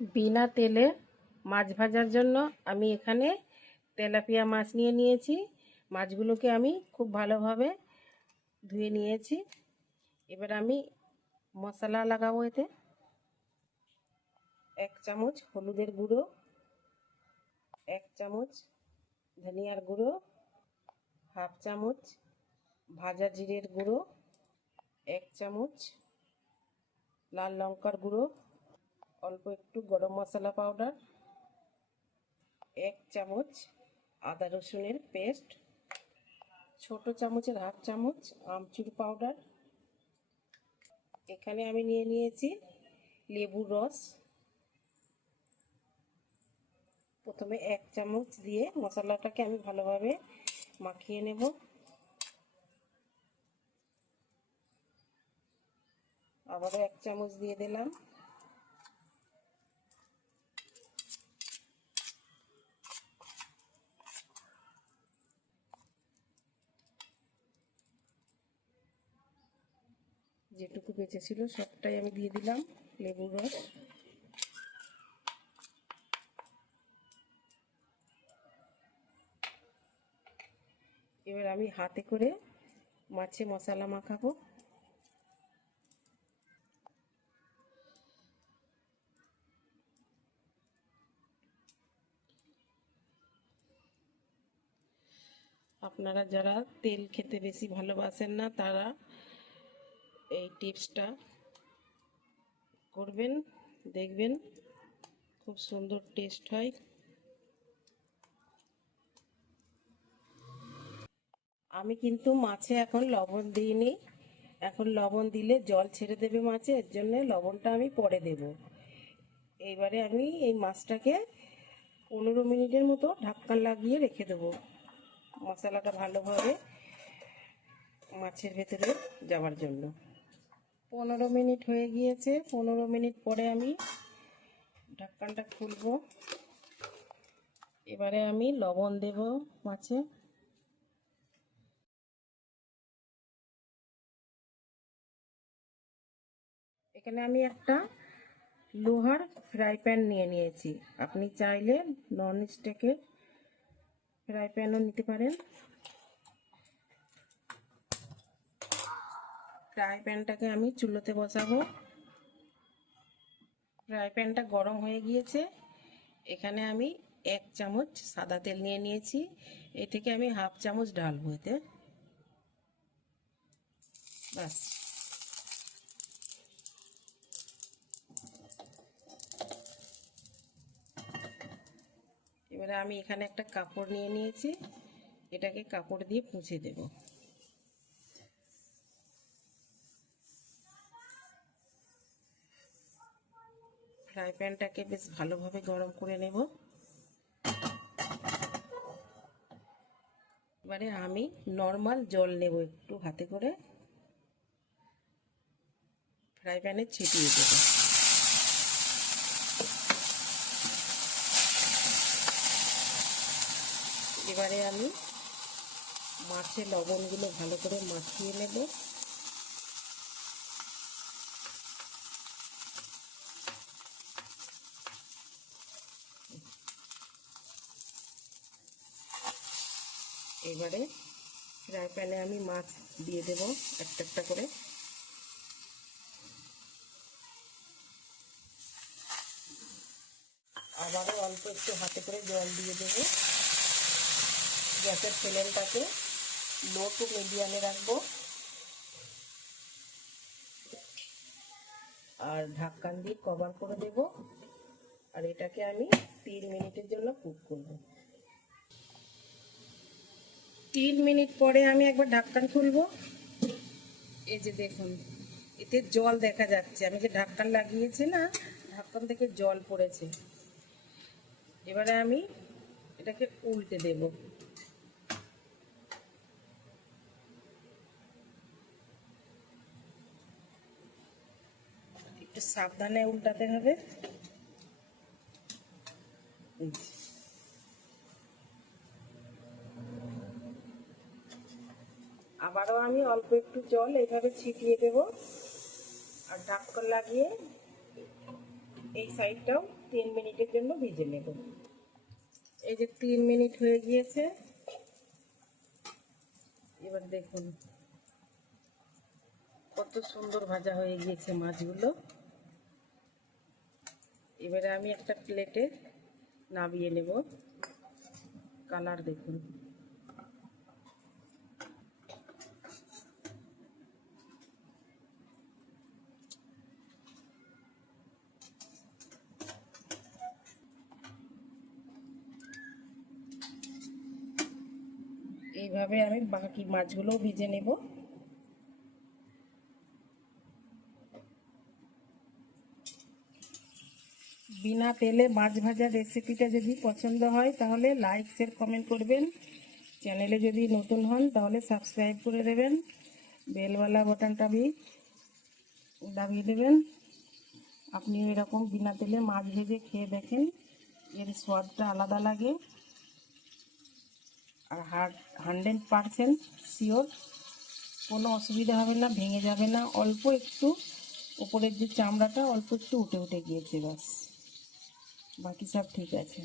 বিনা তেলে মাছ ভাজার জন্য আমি এখানে তেলাপিয়া মাছ নিয়ে নিয়েছি। মাছগুলোকে আমি খুব ভালোভাবে ধুয়ে নিয়েছি। এবার আমি মশলা লাগাবো। এতে 1 চামচ হলুদের গুঁড়ো, 1 চামচ ধনিয়ার গুঁড়ো, হাফ চামচ ভাজা জিরের গুঁড়ো, 1 চামচ লাল লঙ্কার গুঁড়ো, অল্প একটু গরম মশলা পাউডার, 1 চামচ আদা রসুনের পেস্ট, ছোট চামচের হাফ চামচ আমচুর পাউডার। এখানে আমি নিয়ে নিয়েছি লেবুর রস। প্রথমে 1 চামচ দিয়ে মশলাটাকে আমি ভালোভাবে মাখিয়ে নেব। আবারও 1 চামচ দিয়ে দিলাম। যেটুকু বেঁচে ছিল সবটাই আমি দিয়ে দিলাম লেবুর রস। এবার আমি হাতে করে মাছে মশলা মাখাবো। আপনারা যারা তেল খেতে বেশি ভালোবাসেন না তারা এই টিপসটা করবেন, দেখবেন খুব সুন্দর টেস্ট হয়। আমি কিন্তু মাছে এখন লবণ দিইনি। এখন লবণ দিলে জল ছেড়ে দেবে মাছে, এর জন্য লবণটা আমি পরে দেব। এইবারে আমি এই মাছটাকে 15 মিনিটের মতো ঢাকনা লাগিয়ে রেখে দেবো, মশলাটা ভালোভাবে মাছের ভেতরে যাওয়ার জন্য। 15 মিনিট হয়ে গিয়েছে। 15 মিনিট পরে আমি ঢাকনাটা খুলবো। এবারে আমি লবণ দেব মাছে। এখানে আমি একটা লোহার ফ্রাই প্যান নিয়ে নিয়েছি। আপনি চাইলে নন স্টিকের ফ্রাই প্যানও নিতে পারেন। ফ্রাই প্যানটাকে আমি চুলোতে বসাবো। ফ্রাই প্যানটা গরম হয়ে গিয়েছে। এখানে আমি 1 চামচ সাদা তেল নিয়ে নিয়েছি। এ থেকে আমি হাফ চামচ ঢালবো এতে। বাস, এবারে আমি এখানে একটা কাপড় নিয়ে নিয়েছি, এটাকে কাপড় দিয়ে মুছে দেব। ফ্রাই প্যানটাকে বেশ ভালোভাবে গরম করে নেব। এবারে আমি নর্মাল জল নেব, একটু হাতে করে ফ্রাই প্যানে ছিটিয়ে দেব। এবারে আমি মাছের লবণগুলো ভালো করে মাখিয়ে নেব। এবারে ফ্রাই প্যানে আমি মাছ দিয়ে দেব একটা একটা করে। আবারও অল্প একটু হাতে করে জল দিয়ে দেব। গ্যাসের ফ্লেমটাকে লো টু মিডিয়ামে রাখবো আর ঢাকনা দিয়ে কভার করে দেব। আর এটাকে আমি 3 মিনিটের জন্য কুক করব। 3 মিনিট পরে আমি একবার ঢাকনা খুলবো। এই যে দেখুন, এতে জল দেখা যাচ্ছে। আমি যে ঢাকনা লাগিয়েছি না, ঢাকনা থেকে জল পড়েছে। এবারে আমি এটাকে উল্টে দেব। একটু সাবধানে উল্টাতে হবে। আবারও আমি অল্প একটু জল এইভাবে ছিটিয়ে দেব আর ঢাকনা লাগিয়ে এই সাইডটাও 3 মিনিটের জন্য ভেজে নেব। এই যে 3 মিনিট হয়ে গিয়েছে, এবার দেখুন কত সুন্দর ভাজা হয়ে গিয়েছে মাছগুলো। এবারে আমি একটা প্লেটে নামিয়ে নেব। কালার দেখুন। এইভাবে আমি বাকি মাছগুলো ভেজে নেব। বিনা তেলে মাছ ভাজার রেসিপিটা যদি পছন্দ হয় তাহলে লাইক শেয়ার কমেন্ট করবেন। চ্যানেলে যদি নতুন হন তাহলে সাবস্ক্রাইব করে দেবেন, বেলওয়ালা বাটনটা দাবিয়ে দেবেন। আপনি এরকম বিনা তেলে মাছ ভেজে খেয়ে দেখেন, এর স্বাদটা আলাদা লাগে। আর 100% শিওর কোনো অসুবিধা হবে না, ভেঙে যাবে না। অল্প একটু উপরের যে চামড়াটা অল্প একটু উঠে উঠে গিয়েছে, ব্যাস, বাকি সব ঠিক আছে।